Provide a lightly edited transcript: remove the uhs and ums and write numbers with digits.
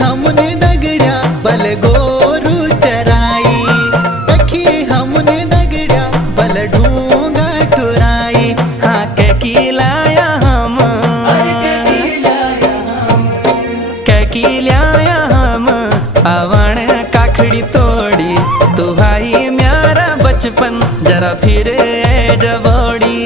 हमने दगड़िया बल गोरू चराई, तखी हमने दगड़िया बल ढूंगा ठुराई। हाँ कैकी लाया हम, कैकी लाया हम अवण काखड़ी तोड़ी। तू भाई म्यारा बचपन जरा फिर जबोड़ी।